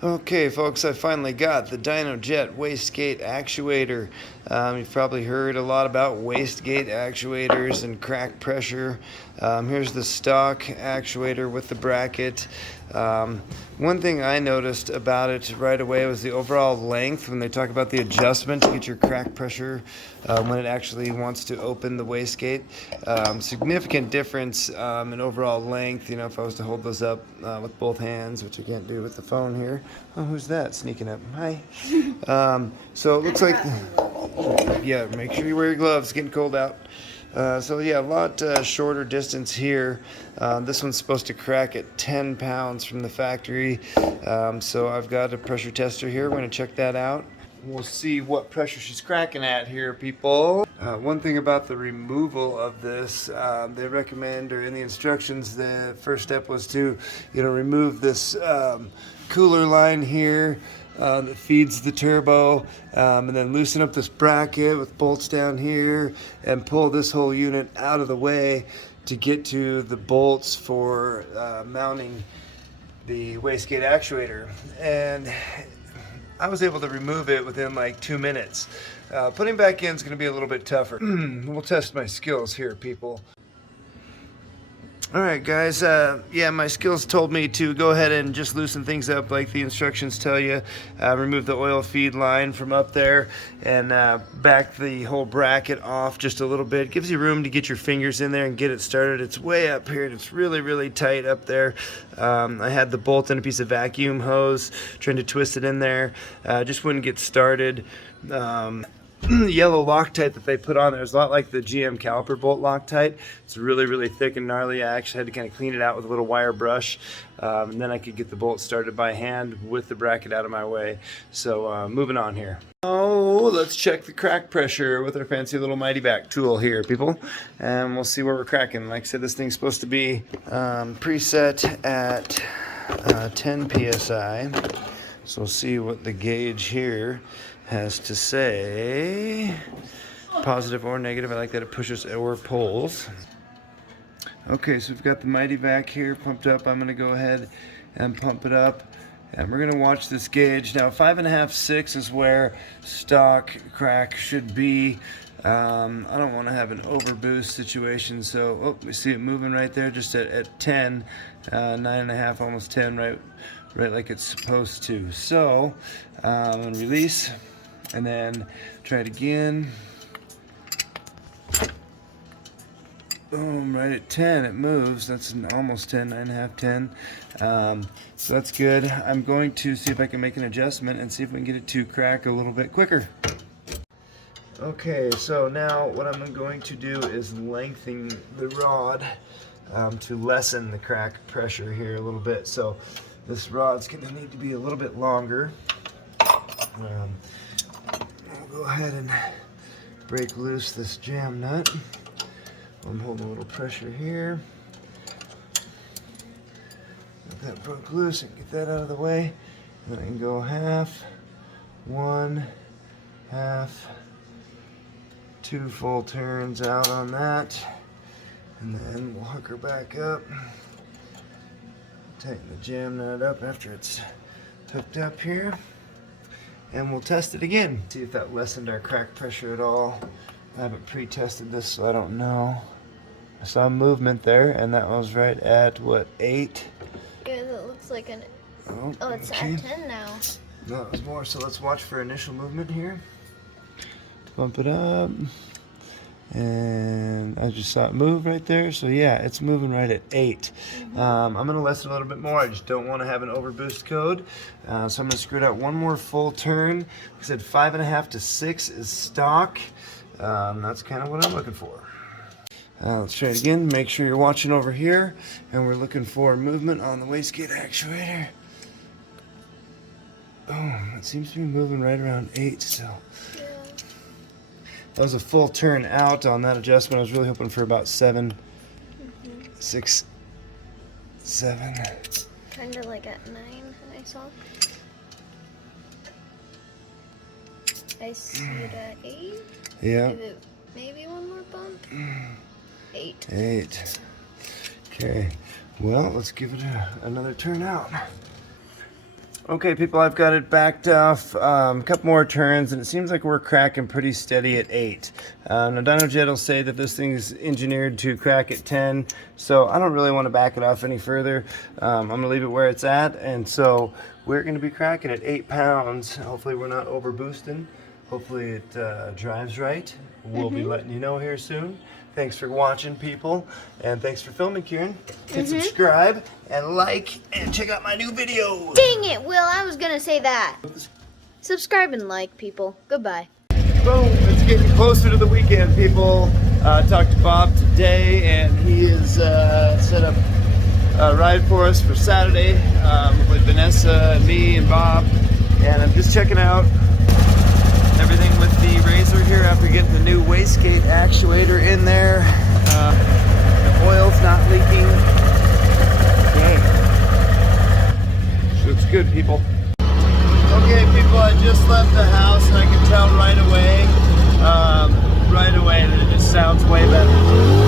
Okay, folks, I finally got the DynoJet wastegate actuator. You've probably heard a lot about wastegate actuators and crack pressure. Here's the stock actuator with the bracket. One thing I noticed about it right away was the overall length when they talk about the adjustment to get your crack pressure when it actually wants to open the wastegate. Significant difference in overall length. You know, if I was to hold those up with both hands, which I can't do with the phone here. Oh, who's that sneaking up? Hi. So it looks like, yeah, make sure you wear your gloves. It's getting cold out. So yeah, a lot shorter distance here. This one's supposed to crack at 10 pounds from the factory. So I've got a pressure tester here. We're going to check that out. We'll see what pressure she's cracking at here, people. One thing about the removal of this, they recommend, or in the instructions, the first step was to, remove this cooler line here that feeds the turbo, and then loosen up this bracket with bolts down here and pull this whole unit out of the way to get to the bolts for mounting the wastegate actuator. And I was able to remove it within like 2 minutes. Putting back in is going to be a little bit tougher. We'll test my skills here, people. Alright guys, yeah, my skills told me to go ahead and just loosen things up like the instructions tell you. Remove the oil feed line from up there and back the whole bracket off just a little bit. Gives you room to get your fingers in there and get it started. It's way up here and it's really, really tight up there. I had the bolt and a piece of vacuum hose trying to twist it in there. Just wouldn't get started. Yellow Loctite that they put on there is a lot like the GM caliper bolt Loctite. It's really, really thick and gnarly. I actually had to kind of clean it out with a little wire brush, and then I could get the bolt started by hand with the bracket out of my way. So moving on here. Oh, let's check the crack pressure with our fancy little Mighty Back tool here, people, and we'll see where we're cracking. Like I said, this thing's supposed to be preset at 10 psi. So we'll see what the gauge here has to say. Positive or negative. I like that it pushes or pulls. Okay, so we've got the Mighty Vac here pumped up. I'm going to go ahead and pump it up. And we're going to watch this gauge. Now, 5.5, 6 is where stock crack should be. I don't want to have an overboost situation. So, oh, we see it moving right there just at 10. 9.5, almost 10, right like it's supposed to. So, I'm going to release. And then try it again. Boom, right at 10, it moves. That's almost 10, 9.5, 10. So that's good. I'm going to see if I can make an adjustment and see if we can get it to crack a little bit quicker. Okay, so now what I'm going to do is lengthen the rod to lessen the crack pressure here a little bit. So this rod's going to need to be a little bit longer. We'll go ahead and break loose this jam nut. I'm holding a little pressure here. Get that broke loose and get that out of the way. And then I can go half, 1, half, 2 full turns out on that. And then we'll hook her back up. Tighten the jam nut up after it's hooked up here. And we'll test it again. See if that lessened our crack pressure at all. I haven't pre-tested this, so I don't know. I saw movement there, and that was right at, what, 8? Yeah, that looks like an... Oh, it's okay. at 10 now. No, it was more. So let's watch for initial movement here. Bump it up. And I just saw it move right there. So yeah, it's moving right at 8. I'm going to lessen a little bit more. I just don't want to have an overboost code. So I'm going to screw it out one more full turn. Like I said, 5.5 to 6 is stock. That's kind of what I'm looking for. Let's try it again. Make sure you're watching over here. And we're looking for movement on the wastegate actuator. Oh, it seems to be moving right around 8 still. That was a full turn out on that adjustment. I was really hoping for about 7, 6, 7. Kind of like at 9, I saw. I see it at 8. Yeah. Maybe one more bump. 8. 8. Okay. Well, let's give it another turn out. Okay, people, I've got it backed off a couple more turns, and it seems like we're cracking pretty steady at 8. Now, DynoJet will say that this thing is engineered to crack at 10, so I don't really want to back it off any further. I'm going to leave it where it's at, and so we're going to be cracking at 8 pounds. Hopefully we're not over boosting. Hopefully it drives right. We'll be letting you know here soon. Thanks for watching, people, and thanks for filming, KIERYN. Hit subscribe and like and check out my new videos. Dang it, Will, I was gonna say that. Subscribe and like, people. Goodbye. Boom, it's getting closer to the weekend, people. I talked to Bob today, and he is set up a ride for us for Saturday with Vanessa and me and Bob, and I'm just checking out everything with the Razor here after getting the new Wastegate actuator in there. The oil's not leaking. Dang. Looks good, people. Okay, people, I just left the house and I can tell right away that it just sounds way better.